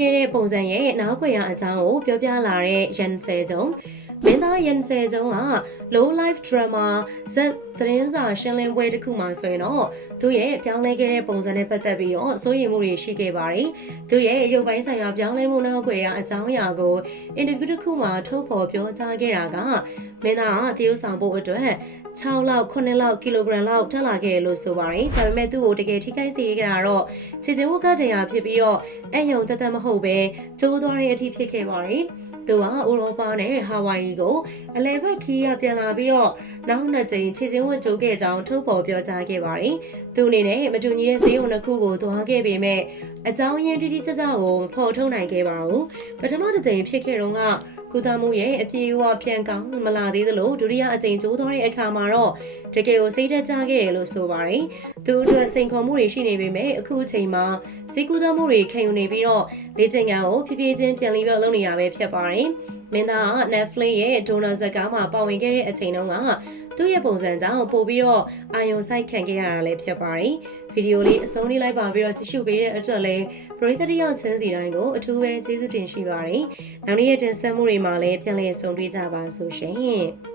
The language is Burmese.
ခဲ့တဲ့ပုံစံရဲ့နောက်ွယ်ရအကြောင်းကိုပြောပြလာတဲ့ရန်ဆယ်ကြုံ မင်းသားရန်ဆယ်ကြုံက low life drama ဇက်သတင်းစာရှင်းလင်းပွဲတစ်ခုမှဆိုရင်တော့သူရဲ့ပြောင်းလဲခဲ့တဲ့ပုံစံနဲ့ပတ်သက်ပြီးတော့စိုးရိမ်မှုတွေရှိခဲ့ပါတယ်။သူရဲ့ရုပ်ပိုင်းဆိုင်ရာပြောင်းလဲမှုနောက်ွယ်ရအကြောင်းအရာကိုအင်တာဗျူးတစ်ခုမှထုတ်ဖော်ပြောကြားခဲ့တာကမင်းသားကတရုပ်ဆောင်ဖို့အတွက်6လောက်9လောက်ကီလိုဂရမ်လောက်တက်လာခဲ့လို့ဆိုပါတယ်။ဒါပေမဲ့သူ့ကိုတကယ်ထိခိုက်စေခဲ့တာတော့ခြေချင်းဝတ်ကတရားဖြစ်ပြီးတော့အဲ့ယုံတက်တက်မဟုတ်ပဲကျိုးသွားတဲ့အထိဖြစ်ခဲ့ပါတယ်။သူကဥရောပနဲ့ဟာဝိုင်ယီကိုအလဲဘက်ခီးရပြန်လာပြီးတော့နောက်နှစ်ကြိမ်ခြေချင်းဝတ်ကြိုးခဲ့ကြောင်းထုတ်ဖော်ပြောကြားခဲ့ပါတယ်။သူအနေနဲ့မတူညီတဲ့ဈေးုံတစ်ခုကိုသွားခဲ့ပေမဲ့အကြောင်းရင်းတိတိကျကျကိုမဖော်ထုတ်နိုင်ခဲ့ပါဘူး။ပထမတစ်ကြိမ်ဖြစ်ခဲ့တော့က ကုသမှုရဲ့အပြေအဝပြန်ကောင်းမလာသေးသလိုဒုတိယအကြိမ်ကျိုးသွားတဲ့အခါမှာတော့တကယ်ကိုစိတ်သက်သာခဲ့တယ်လို့ဆိုပါတယ်။သူအတွက်စိန်ခေါ်မှုတွေရှိနေပေမဲ့အခုအချိန်မှာစိတ်ကူးသမှုတွေခံယူနေပြီးတော့လေ့ကျင့်ခန်းကိုဖြည်းဖြည်းချင်းပြန်လည်ပြီးလုပ်နေရပဲဖြစ်ပါတယ်။မင်းသားက Netflix ရဲ့ Donald ဇာတ်ကားမှာပါဝင်ခဲ့တဲ့အချိန်တုန်းက သူ့ရဲ့ပုံစံကြောင့်ပို့ပြီးတော့အာယုံဆိုင်ခံခဲ့ရတာလည်းဖြစ်ပါတယ်။ဗီဒီယိုလေးအဆုံးလေးလိုက်ပါပြီးတော့ကြည့်ရှုပေးတဲ့အတွက်လည်းပရိသတ်တယောက်ချင်းစီတိုင်းကိုအထူးပဲကျေးဇူးတင်ရှိပါတယ်။နောက်နေ့ရက်တင်ဆက်မှုတွေမှာလည်းပြန်လည်ဆုံတွေ့ကြပါစို့ရှင်။